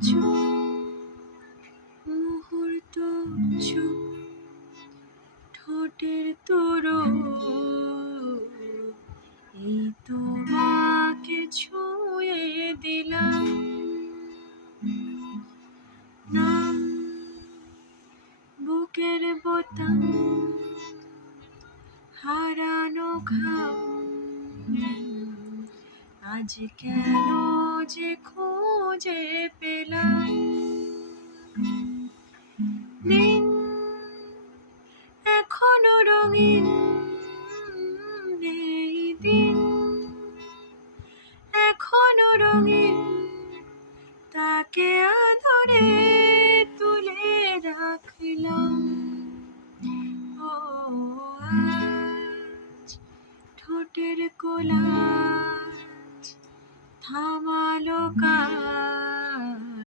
চুপ মুহূর্ত চুপ ঠোঁটের তোরো এই তোমাকে ছুঁয়ে দিলাম নাম বুকের বোতাম হারানো ঘাম আজ কেন যে খুঁজে পেলাম